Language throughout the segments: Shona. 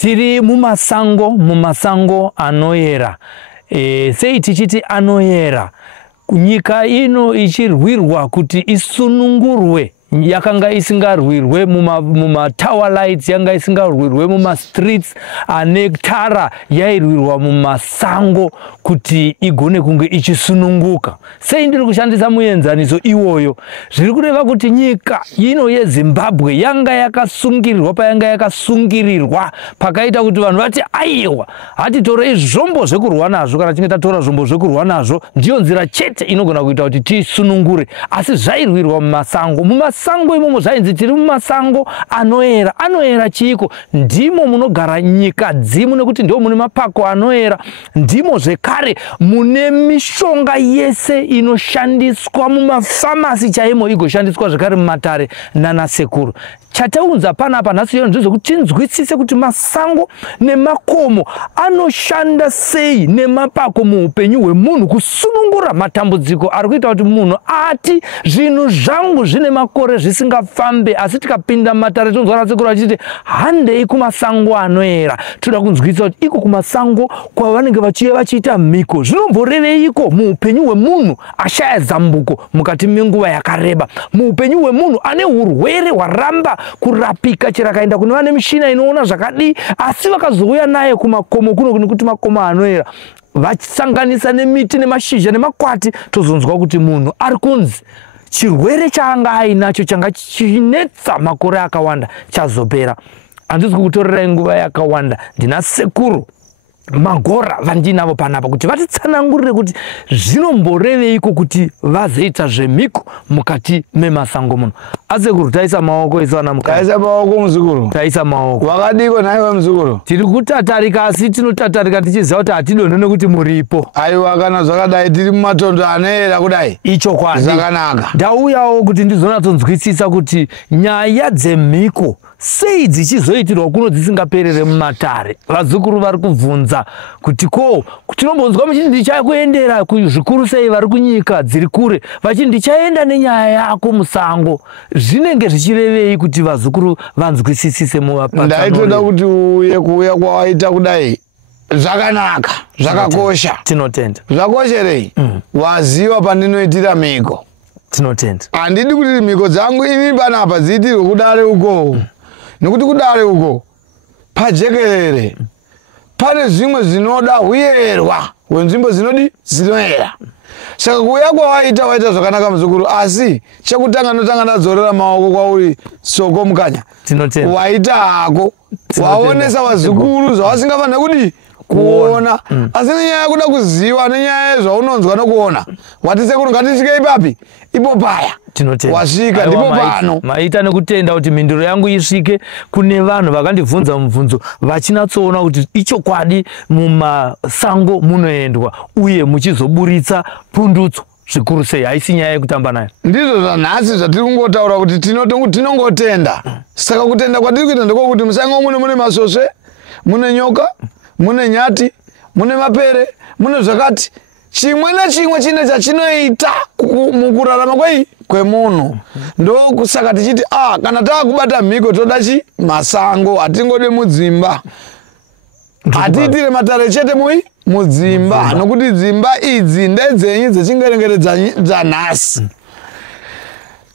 tiri mumasango anoyera. Sei tichiti anoyera. Nyika ino ichirwirwa kuti isunungurwe. Yakanga isingarwirwe muma tower lights, yanga isingarwirwe muma streets ane tara, yairwirwa mumasango kuti igone kunge ichisununguka. Sei ndiri kushandisa muenzaniso iwoyo. Zviri kureva kuti nyika ino yeZimbabwe yanga yakasungirirwa payanga yakasungirirwa pakaita kuti vanhu vati aiwa hatitorei zvombo zvekurwa nazvo, kana tinge tatora zvombo zvekurwa nazvo ndiyo nzira chete inogona kuita kuti tisunungure. Asi zvairwirwa mumasango. Mumasango imomo zvainzi tiri mumasango anoyera. Anoyera chiko? Ndimo munogara nyika dzimu, nekuti ndio mune mapako anoyera. Ndimo zvekare mune mishonga yese inoshandiswa mumafamasi chaimo, igoshandiswa zvekare mumatare nanasekuru. Chataunza panapa nhasi iyo ndizvo kuti tinzwisise kuti masango nemakomo anoshanda sei nemapako muupenyu hwemunhu kusunungura matambudziko ari kuita kuti munhu ati zvinhu zvangu zvine makore zvisingafambe, asi tikapinda mumatare tonzwa nasekuru achiti handei kumasango anoyera. Toda kunzwisisa kuti iko kumasango kwavanenge vachiuya vachiita mhiko zvinomboreveiko muupenyu hwemunhu ashaya zambuko mukati menguva yakareba, muupenyu hwemunhu ane urwere hwaramba kurapika chera kaenda kune vane mishina inoona zvakadi, asi vakazouya naye kumakomo kuno nekuti makomo anoyera vachisanganisa nemiti nemashizha nemakwati, tozonzwa kuti munhu ari kunzi chirwere chaanga ainacho changa chinetsa makore akawanda chazopera. Handisi kukutorerai nguva yakawanda. Ndina sekuru Magora vandinavo panapa kuti vatitsanangurire kuti zvinomboreveiko kuti vazoita zvemhiko mukati memasango muno. Asekuru, taisa maoko isu ana mukati. Taisa maoko muzukuru. Taisa maoko. Wakadiko naiwe muzukuru. Tiri kutatarika, asi tinotatarika tichiziva kuti hatidonhe nekuti muripo. Aiwa, kana zvakadai tiri mumatondo anoyera kudai. Icho kwadi. Zvakanaka. Ndauyawo kuti ndizonatsonzwisisa kuti nyaya dzemhiko sei dzichizoitirwa kuno dzisingaperere mumatare. Vazukuru vari kubvunza kuti ko tinombonzwa muchiti ndichakuendera zvikuru sei vari kunyika dziri kure vachiti ndichaenda nenyaya yako musango. Zvinenge zvichirevei kuti vazukuru vanzwisisise muvapatsanuri? Ndaitoda kuti uye kuuya kwawaita kudai zvakanaka, zvakakosha. Tinotenda. Zvakosherei? Waziva pandinoitira mhiko. Tinotenda. Handidi kuti mhiko dzangu ini panapa dziitirwe kudare uko. Nekuti kudare uko pajekerere pane zvimwe zvinoda uyerwa wenzvimbo dzinodi dzinoyera. Saka kuuya kwawaita waita zvakanaka muzukuru, asi chekutanga notanga ndadzorera maoko kwauri soko mukanya. Tinotenda. Waita hako waonesa vazukuru zvavasingafanira kuti kuona, asi nenyaya yekuda kuziva nenyaya yezvaunonzwa nokuona wati sekuru ngatisvike ipapi ipo paya. Tinotenda. Wasvika ndipo pano. Maita nekutenda kuti mhinduro yangu isvike kune vanhu vakandibvunza mubvunzo vachinatsoona kuti ichokwadi mumasango munoendwa uye muchizoburitsa pundutso zvikuru sei, haisi nyaya yekutamba nayo. Ndizvo zvanhasi zvatiri kungotaura kuti tinongotenda. Saka kutenda kwatiri kuita ndekwokuti musango mune masvosve, mune nyoka, mune nyati, mune mapere, mune zvakati. Chimwe nechimwe chine chachinoita mukurarama kwemunhu. Ndokusaka tichiti kana takubata mhiko toda masango, hatingode mudzimba. Hatiitire matare chete mudzimba, nokuti dzimba idzi ndedzenyu dzechingerengere dzanhasi.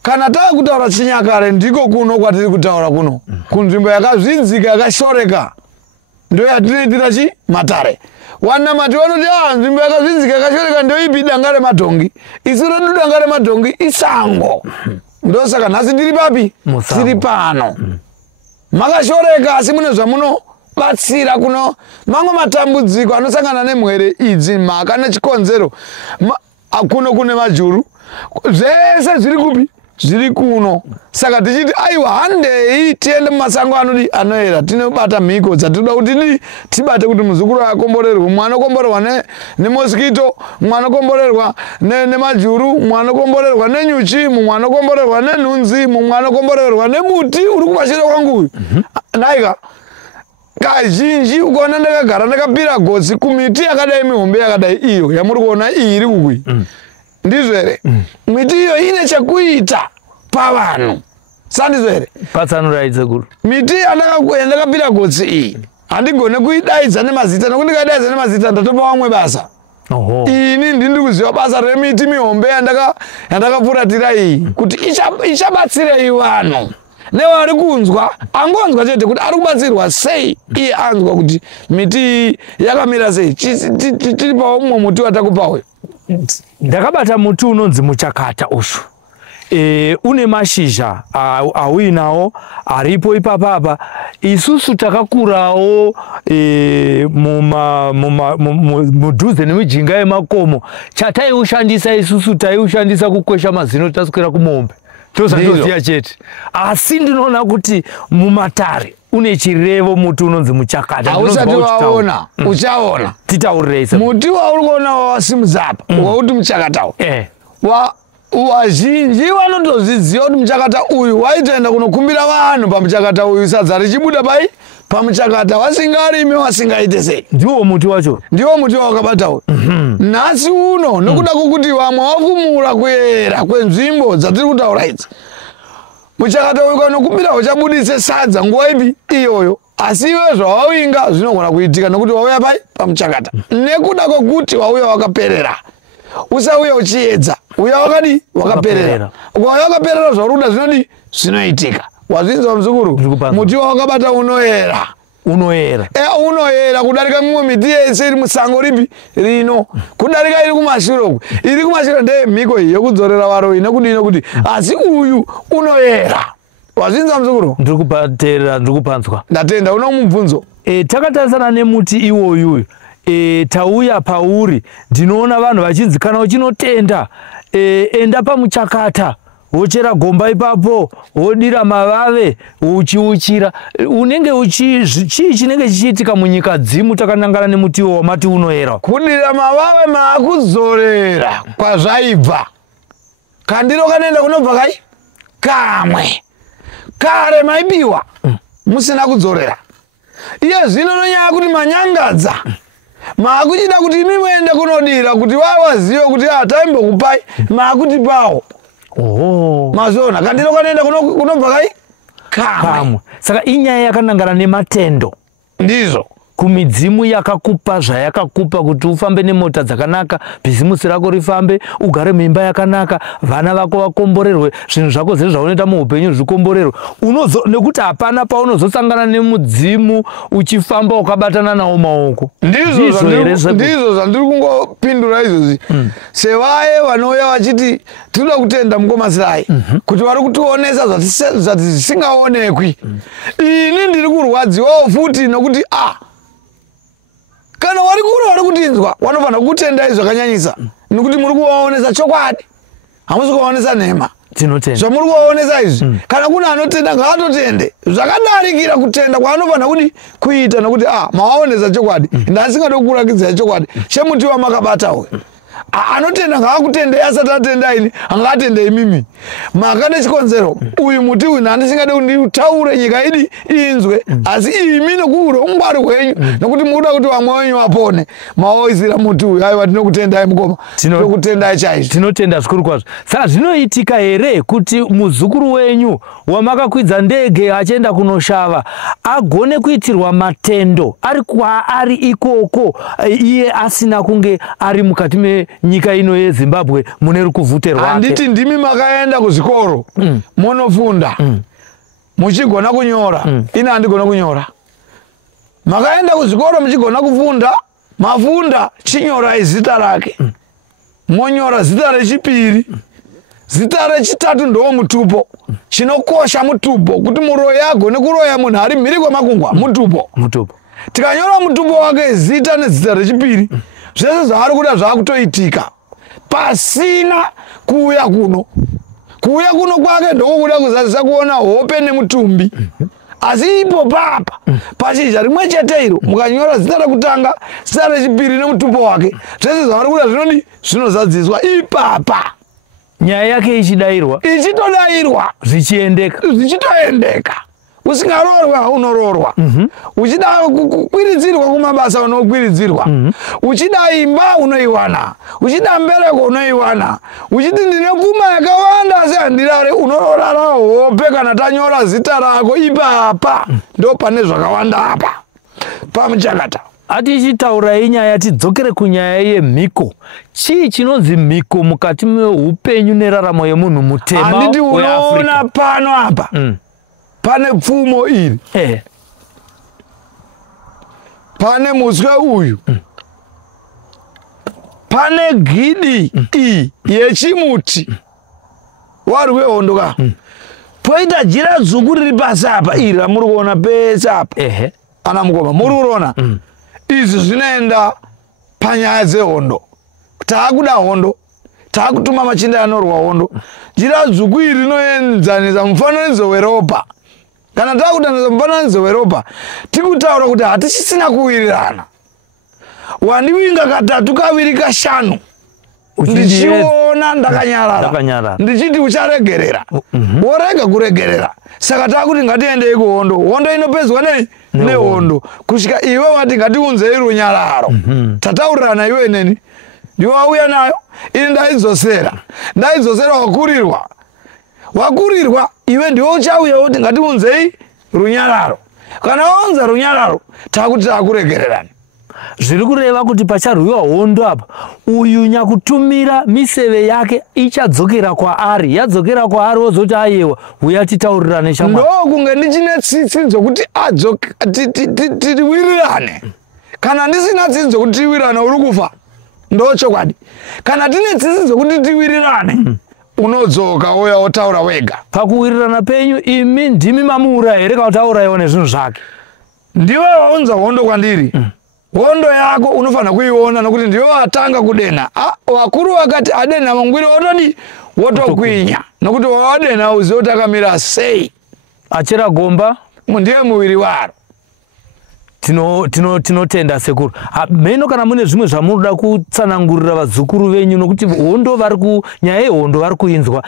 Kana takutaura chinyakare ndiko kuno kwatiri kutaura kuno. Kunzvimbo yakazvinzika yakashoreka ndo yatinoitira matare. Wanamati vanoti nzvimbo yakazvinzika yakashoreka ndoipi? Danga rematongi. Isu redu danga rematongi isango. Ndosaka nhasi tiri papi? Tiri pano. Makashoreka asi mune zvamunobatsira kuno. Mamwe matambudziko anosangana nemwere idzi, mhaka nechikonzero kuno kune majuru. Zvese zviri kupi? Zviri kuno. Saka tichiti aiwa handei tiende mumasango anoyera, tinobata mhiko dzatinoda kuti tibate kuti muzukuru akomborerwe. Mwana akomborerwa nemoskito, mwana akomborerwa nemajuru, mwana akomborerwa nenyuchi, mwana akomborerwa nenhunzi, mwana akomborerwa nemuti uri kumashira kwangu. Naika kazhinji ukaona ndakagara ndakapira gotsi kumiti yakadai mihombe yakadai iyo yamuri kuona iyi iri kukwi. Ndizvo here? Miti iyo ine chekuita pavanhu. Sandizvo here? Patsanurai sekuru. Miti yandakapira gotsi iyi Handigone kuidaidza nemazita nekuti ndikadaidza nemazita ndatopa vamwe basa. Ini ndiri kuziva basa remiti mihombe yandakafuratira iyi kuti ichabatsirei vanhu. Nevari kunzwa angonzwa chete kuti ari kubatsirwa sei, iye anzwa kuti miti yakamira sei. Tiripawo umwe muti watakupawe. Ndakabata muti unonzi muchakata ushu. Une mashizha awinawo aripo ipapapa. Isusu takakurawo mudhuze nemijinga yemakomo. Chataiushandisa isusu taiushandisa kukwesha mazino taswera kumombe. Toziya chete. Asi ndinoona kuti mumatare une chirevo muti unonzi muchakata. Ausati waona, uchaona. Titaurisa. Muti wauri kuona wasimuzapa, wauti muchakatawo. Wazhinji vanotozviziva kuti muchakata uyu waitoenda kunokumbira vanhu pamuchakata uyu sadza richibuda pai pamuchakata wasingarime wasingaite sei. Ndiwo muti wacho. Ndiwo muti wakabata uyu. Nhasi uno nokuda kwokuti vamwe vafumura kuyera kwenzvimbo dzatiri kutaura idzi. Muchakata uyu kanokumbira uchabudise sadza nguva ipi iyoyo. Asi iwe zvawawinga zvinogona kuitika nokuti wauya pai pamuchakata. Nekuda kwokuti wauya wakaperera. Usauya uchiedza. Uya wakadi wakaperera. Ukauya wakaperera zvaruda zvinodi zvinoitika. Wazvinzwa muzukuru? Muti wakabata unoera. Unoera. Unoera kudarika mimwe miti yese iri musango ripi rino. Kudarika iri kumashure. Iri kumashure ndemhiko iyi yokudzorera varoyi nekudini kuti asi uyu unoera. Wazvinzwa muzukuru? Ndikupateera, ndikupanzwa. Ndatenda una mubvunzo. Takatarisana nemuti iwoyu. Tauya pauri ndinoona vanhu vachinzi kana uchinotenda enda pamuchakata wochera gomba ipapo wodira mavave uchiuchira unenge chii chinenge chichiitika munyika dzimu takanangana nemutiwo wamati unoera. Kudira mavave maakuzorera kwazvaibva. Kandiro kanoenda kunobva kai kamwe kare maibiwa musina kudzorera. Iye zvino nonyaya kuti manyangadza maakuchida kuti imi muende kunodira kuti vazive kuti taimbokupai maakuti pawo. Mazona kandiro kanoenda kunobva kai kamwe. Saka inyaya yakanangana nematendo. Ndizvo. Kumidzimu yakakupa zvayakakupa kuti ufambe nemota dzakanaka, bhizimusi rako rifambe, ugare muimba yakanaka, vana vako vakomborerwe, zvinhu zvako zvese zvaunoita muupenyu zvikomborerwe. Nekuti hapana paunozosangana nemudzimu uchifamba ukabatana nawo maoko. Ndizvo zvandiri kungopindura izvozvi. Sevaye vanouya vachiti tinoda kutenda mukomasirai kuti vari kutionesa zvati zvisingaonekwi. Ini ndiri kurwadziwawo futi nokuti kana wari kuri wari kutinzwa wanofanira kutendai zvakanyanyisa nekuti muri kuvaonesa chokwadi, hamusi kuvaonesa nhema. Zvamuri kuvaonesa izvi kana kuna anotenda ngaatotende zvakadarikira kutenda kwaanofanira kuti kuita nokuti mawaonesa chokwadi ndasingade kukurakidzai chokwadi chemuti wamakabata uyu. Anotenda ngaakutendei asati atenda ini angatendei mimi. Maka nechikonzero uyu muti uyu ndandisingade kunditaure nyika idi inzwe asi imi nekuuro ungwari hwenyu nokuti muda kuti vamwe venyu vapone maoisira muti uyu aiwa tinokutendai mukoma tinokutendai chaizvo. Tinotenda zvikuru kwazvo. Saka zvinoitika here kuti muzukuru wenyu wamakakwidza ndege achienda kunoshava agone kuitirwa matendo ari kwaari ikoko iye asina kunge ari mukati menyika ino yeZimbabwe mune rukuvhute rwake? Handiti ndimi makaenda kuzvikoro munofunda muchigona kunyora. Ina handigona kunyora. Makaenda kuzvikoro muchigona kufunda, mafunda chinyorai zita rake, monyora zita rechipiri, zita rechitatu ndo mutupo. Chinokosha mutupo kuti muroyi agone kuroya munhu ari mhiri kwemakungwa mutupo. Tikanyora mutupo wake zita nezita rechipiri zvese zvaari kuda zvaakutoitika pasina kuuya kuno. Kuuya kuno kwake ndokuda kuzadzisa kuona hope nemutumbi. Asi ipo papa pashizha rimwe chete iro mukanyora zita rekutanga, zita rechipiri nemutupo wake zvese zvaari kuda zvinodi zvinozadziswa ipapa. Nyaya yake ichidairwa, ichitodairwa, zvichitoendeka. Usingarorwa unororwa. Uchida kukwiridzirwa kumabasa unokwiridzirwa. Uchida imba unoiwana. Uchida mbereko unoiwana. Uchiti ndine pfuma yakawanda asi handirare unororara hope kana tanyora zita rako ipapa. Ndo pane zvakawanda apa. pamuchakata. Atichitaura inyaya tidzokere kunyaya yemhiko. Chii chinonzi mhiko mukati meupenyu neraramo yemunhu mutema weAfrica? Handiti unoona pano apa pane pfumo iri, pane muswe uyu, pane gidi iyi yechimuti wari wehondo ka, poita jira dzvuku riri pasi apa iri ramuri kuona pese apa. Ana mukoma muri kuona izvi zvinoenda panyaya dzehondo. Taakuda hondo, taakutuma machinda anorwa hondo. Jira dzvuku iri rinoenzanisa mufananidzo weropa. Kana taakutanisa mufananidzo weropa, tikutaura kuti hatichisina kuwirirana. Wandiwinga katatu kaviri kashanu, ndichiona ndakanyarara, ndichiti ucharegerera, worega kuregerera. Saka taakuti ngatiendei kuhondo. Hondo inopedzwa nehondo. Kusvika iwe wati ngatiunzei runyararo. Tataurirana iwe neni. Ndiwauya nayo, ini ndaidzosera wakurirwa, iwe ndiwo uchauya woti ngatiunzei runyararo. Kana waunza runyararo, taakuti taakuregererana. Zviri kureva kuti pacharwiwa hondo apa, uyu nyakutumira miseve yake ichadzokera kwaari. Yadzokera kwaari wozoti ayewa uya titaurirane shamwari. Ndokunge ndichine tsitsi dzokuti tiwirirane. Kana ndisina tsitsi dzokuti tiwirirane uri kufa. Ndochokwadi. Kana tine tsitsi dzokuti tiwirirane, unodzoka uya wotaura wega. Pakuwirirana penyu imi ndimi mamuura here kana kutaurayiwa nezvinhu zvake? Ndiwe waunza hondo kwandiri. Hondo yako unofana kuiona nokuti ndiwe watanga kudena. Wakuru wakati adena mangwiro otodi wotokwinya. Nokuti wadena uziwe kuti akamira sei. Achira gomba ndiye muwiri waro. Tinotenda sekuru. Meno kana mune zvimwe zvamunoda kutsanangurira vazukuru venyu nokuti hondo vari kunyaya yehondo vari kuinzwa.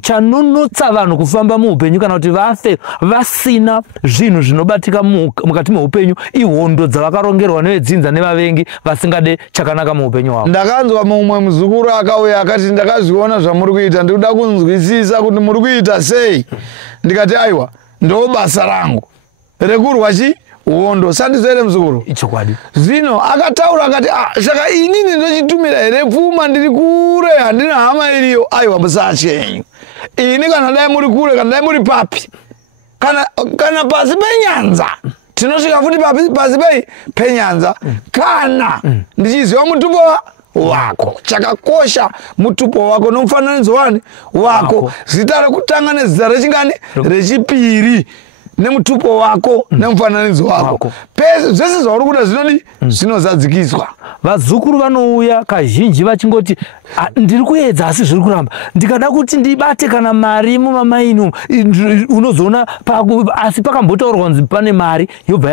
Chanonotsa vanhu kufamba muupenyu kana kuti vafe vasina zvinhu zvinobatika mukati meupenyu ihondo dzavakarongerwa nevedzinza nevavengi vasingade chakanaka muupenyu hwavo. Ndakanzwa mumwe muzukuru akauya akati ndakazviona zvamuri kuita, ndikuda kunzwisisa kuti muri kuita sei. Ndikati aiwa, ndo basa rangu rekurwa hondo. Sandizere mzukuru. Ichokwadi. Zvino akataura akati saka inini ndochitumira here pfuma ndiri kure, handina hama iriyo. Aiwa musachenyu. Ini kana dai muri kure, kana dai muri papi, kana pasi penyanza, tinosvika futi pasi penyanza, kana ndichiziva mutupo wako. Chakakosha mutupo wako nomufananidzo wako. Zita rekutanga nezita rechingani rechipiri nemutupo wako nemufananidzo wako. Pese zvese zvauri kuda zvinozadzikiswa. Vazukuru vanouya kazhinji vachingoti ndiri kuedza asi zviri kuramba. Ndikada kuti ndibate kana mari mumamaini unozoona asi pakambotaurwa kunzi pane mari yobva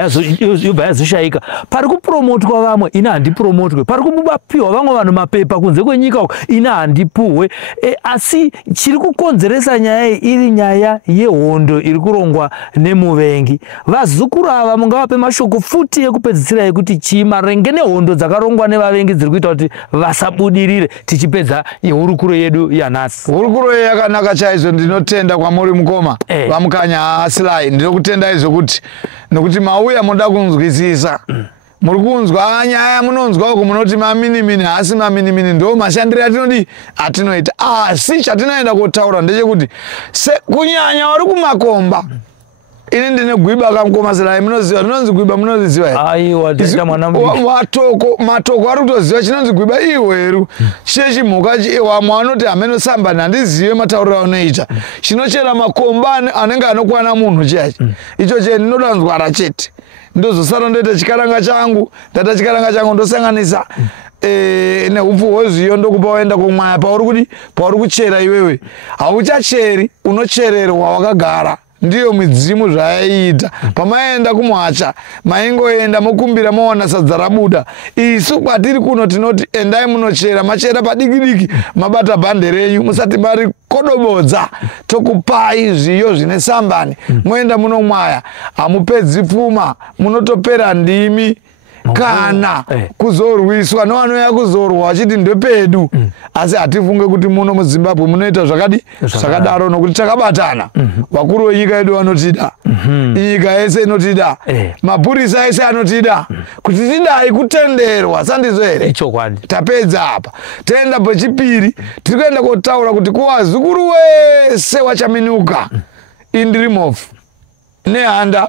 yazoshaika. Pari kupromotwa vamwe ina handipromotwe. Pari kubapiwa vamwe vanhu mapepa kunze kwenyika uko ina handipuhwe. Asi chiri kukonzeresa nyaya iri nyaya yehondo iri kurongwa nemuvengi. Vazukuru ava mungavape mashoko futi ekupedzisira ekuti chimarenge nehondo dzakarongwa nevavengi dziri kuita kuti vasabudirire tichipedza hurukuro yedu yanhasi. Hurukuro yakanaka chaizvo. Ndinotenda kwamuri mukoma vamukanya Asilai. Ndinokutenda izvo kuti nokuti mauya munoda kunzwisisa. Muri kunzwa nyaya munonzwa uko munoti maminimini, asi maminimini ndo mashandiro atinoita. Asi chatinoenda kotaura ndechekuti kunyanya vari kumakomba. Ini ndine gwiba kamukoma Silai, munoziva rinonzi gwiba, munoziva. Aiwa tata mwana matoko ari kutoziva chinonzi gwiba ihweru. Chechimhuka wamwe anoti hamenosamba handizive matauriro anoita. Chinochera makomba anenge anokwana munhu chachi. Icho ndinoda nzwara chete. Ndozosara ndoita chikaranga changu, ndata chikaranga changu ndosanganisa nehupfu hwezviyo ndokupa waenda kumwaya pauri kuchera iwewe. Hauchacheri, unochererwa wakagara. Ndiyo midzimu zvaiita. Pamaenda kumwacha maingoenda mokumbira moona sadza rabuda. Isu kwatiri kuno tinoti endai munochera, machera padiki mabata bhande renyu musati mari kodobodza tokupai zviyo zvine sambani. Moenda munomwaya, hamupedzi pfuma, munotopera ndimi. kana kuzorwiswa nevanoya kuzorwa vachiti ndepedu asi hatifunge kuti muno muZimbabwe munoita zvakadaro nokuti takabatana vakuru venyika yedu vanotida nyika yese inotida mapurisa ese anotida kuti tidai kutenderwa sandizvo here tapedza apa toenda pechipiri tiri kuenda kotaura kuti kuvazukuru wese wachaminuka indirimof nehanda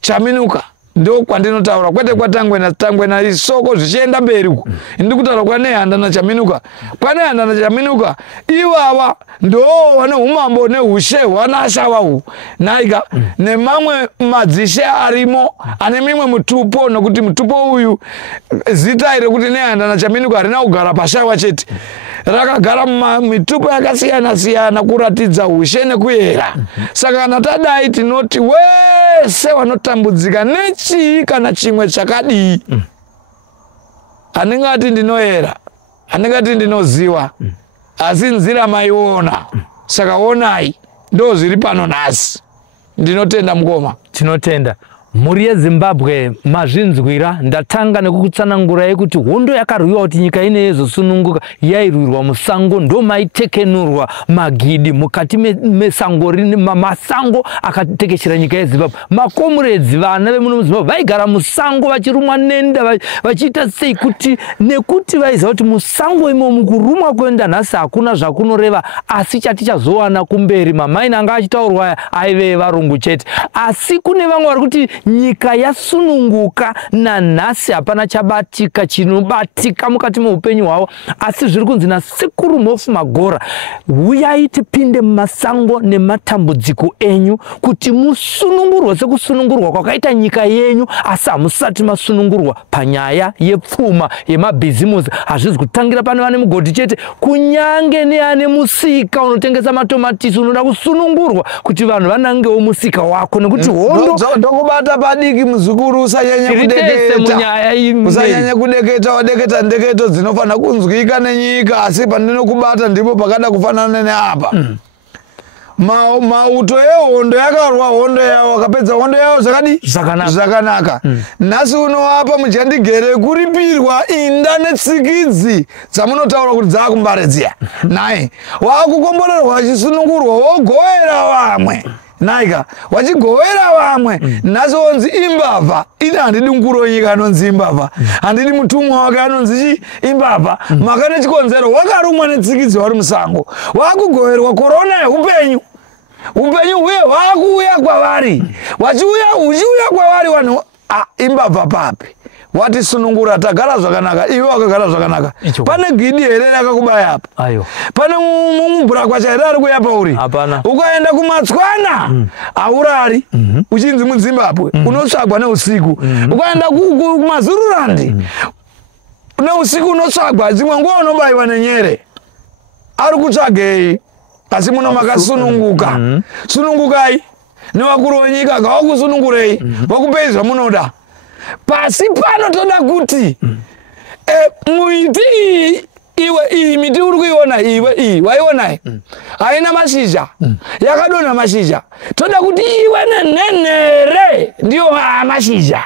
chaminuka ndo kwandinotaura kwete kwatangwena isoko zvichienda mberi uku ndiri kutaura kwanehanda nachaminuka kwanehanda nachaminuka ivava ndo vane umambo neushe hwanashava uhu naika nemamwe madzishe arimo ane mimwe mutupo nokuti mutupo uyu zita rekuti nehanda nachaminuka harina kugara pashawa chete rakagara mitupo yakasiyana siyana kuratidza ushe nekuyera saka kana tadai tinoti wese vanotambudzika nechii kana chimwe chakadii handingati ndinoyera handingati ndinoziva asi nzira maiona saka onai ndo zviri pano nhasi ndinotenda mukoma tinotenda mhuri yeZimbabwe mazvinzwira ndatanga nekukutsanangurai kuti hondo yakarwiwa kuti nyika ine yezosununguka yairwirwa musango ndo maitekenurwa magidi mukati mesango rini masango akatekeshera nyika yeZimbabwe makomuredzi vana vemuno muZimbabwe vaigara musango vachirumwa nenda vachiita sei kuti nekuti vaiziva kuti musango imomo kurumwa kuenda nhasi hakuna zvakunoreva asi chatichazowana kumberi mamaini anga achitaurwa aive varungu chete asi kune vamwe vari kuti nyika yasununguka nanhasi hapana chabatika chinobatika mukati meupenyu hwavo asi zviri kunzi nasekuru Mofu Magora uyai tipinde mumasango nematambudziko enyu kuti musunungurwe sekusunungurwa kwakaita nyika yenyu asi hamusati masunungurwa panyaya yepfuma yemabhizimusi hazvizi kutangira pane vane mugodhi chete kunyange neane musika unotengesa matomatisi unoda kusunungurwa kuti vanhu vanangewo musika wako nekuti hondo ndokubata padiki muzukuru usanyanya kudeketa wadeketa ndeketo dzinofanira kunzwika nenyika asi pandinokubata ndipo pakada kufanana neapa mauto yehondo yakarwa hondo yavo akapedza hondo yavo zvakanaka nhasi unoapa muchandigere kuripirwa inda netsikidzi dzamunotaura kuti dzakumbare dziya naye wakukomborerwa wachisunungurwa wogovera vamwe naika wachigovera vamwe nhasi onzi imbavha ini handidi mukuru wenyika anonzi imbavha handidi mutumwa wake anonzi imbavha maka nechikonzero wakarumwa netsikidzi wari musango wakugoverwa korona yeupenyu uye wakuuya kwavari uchiuya kwavari vanhu imbavha papi watisunungura tagara zvakanaka iwe wakagara zvakanaka pane gidi here rakakubaya apa pane mubhurakwa chaire ari kuya pauri ukaenda kumatswana haurari uchinzi muZimbabwe unotsvagwa neusiku ukaenda kumazururandi neusiku unotsvagwa dzimwe nguva unobayiwa nenyere ari kutsvagei asi muno makasununguka sunungukai nevakuru venyika ngavakusunungurei vakupei zvamunoda pasi pano toda kuti muiti iwe iyi miti uri kuiona iwe iyi waionai haina mashizha yakadonha mashizha toda kuti iwe nenhenhere ndiyo mashizha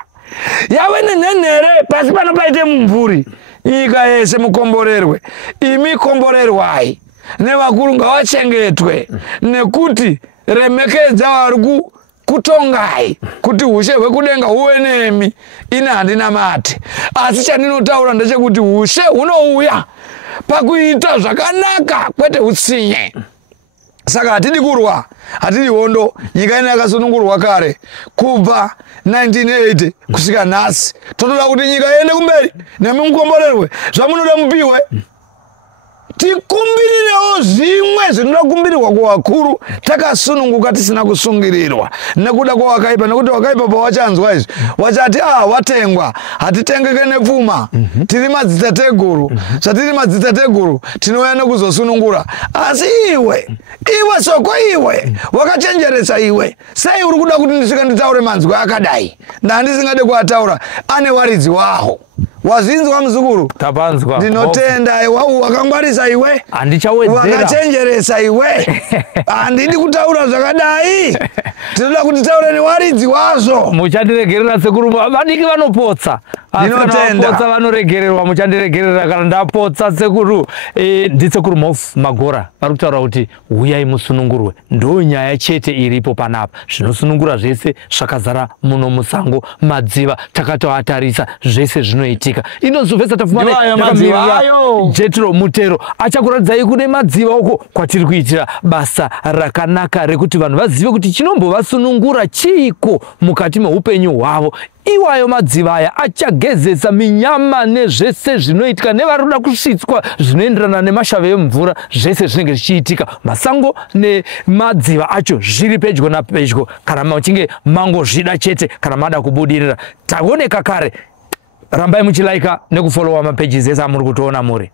yave nenhenhere pasi pano paite mumvuri nyika yese mukomborerwe imi komborerwai nevakuru ngavachengetwe nekuti remekedza vari kutongai kuti ushe hwekudenga huve nemi ine handina mate asi chandinotaura ndechekuti ushe hunouya pakuita zvakanaka kwete utsinye saka hatidi kurwa hatidi hondo nyika ine yakasunungurwa kare kubva 1980 kusvika nhasi totoda kuti nyika iende kumberi nemi mukomborerwe zvamunoda mupiwe tikumbirirewo zvimwe zvinoda kumbirirwa kuvakuru takasununguka tisina kusungirirwa nekuda kwawakaipa nekuti wakaipa pawachanzwa izvi wachati watengwa hatitengeke nepfuma tiri madzitateguru zvatiri madzitateguru tinouya nekuzosunungura asi iwe soko iwe wakachenjeresa iwe sei uri kuda kuti ndisvika nditaure manzwi akadai ndandisingade kuataura ane waridzi waho wazinzwa mzukuru tapanzwa ndinotenda wakangwarisa iwe andichawedzera wakachenjeresa iwe andidi kutaura zvakadai tinoda kuti taure newaridzi wazo muchandiregerera sekuru vadiki vanopotsa ndinotenda vanoregererwa muchandiregerera kana ndapotsa sekuru ndisekuru Mof Magora vari kutaura kuti uyai musunungurwe ndo nyaya chete iripo panapa zvinosunungura zvese zvakazara muno musango madziva takatoatarisa zvese zvinoitika inozovesa tafumana Jetro Mutero achakuradzai kune madziva uko kwatiri kuitira basa rakanaka rekuti vanhu vazive kuti chinombovasunungura chiiko mukati meupenyu hwavo. Iwayo madziva aya achagezesa minyama nezvese zvinoitika nevarikuda kusvitswa zvinoenderana nemashave emvura zvese zvinenge zvichiitika masango nemadziva acho zviri pedyo napedyo kana muchinge mangozvida chete kana mada kubudirira. Taoneka kare, rambai muchilaika nekufollowa mapages ese amuri kutoona muri.